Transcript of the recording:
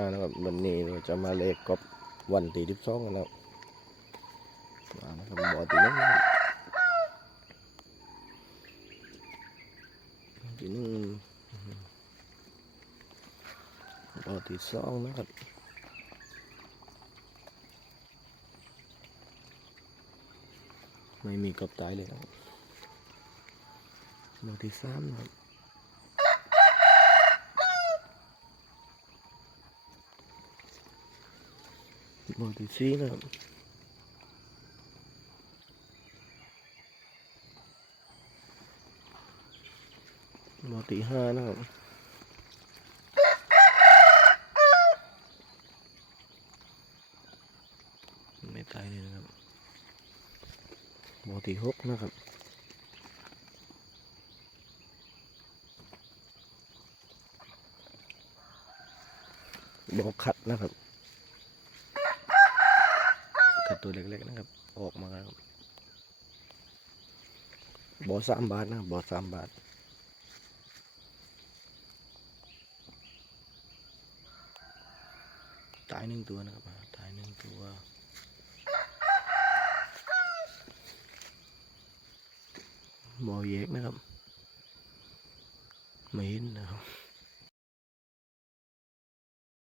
่านะครับวันนี้เราจะมาเลขกบวันที่สิบสองกันแล้วอ่าครับบอที่หนึงนะครับที่หนึ่งบอที่สองนะครับไม่มีกบตายเลยนะบอที่สามนะครับ บ่อที่สี่นะครับบ่อที่ห้านะครับไม่ตายเลยนะครับบ่อที่หกนะครับบ่อขัดนะครับ ตัวเล็กๆนะครับ ออกมาครับบ่อสามบาทนะครับบอสามบาทตายหนึ่งตัวนะครับตายหนึ่งตัวบ่อเยกนะครับไม่เห็นนะครับ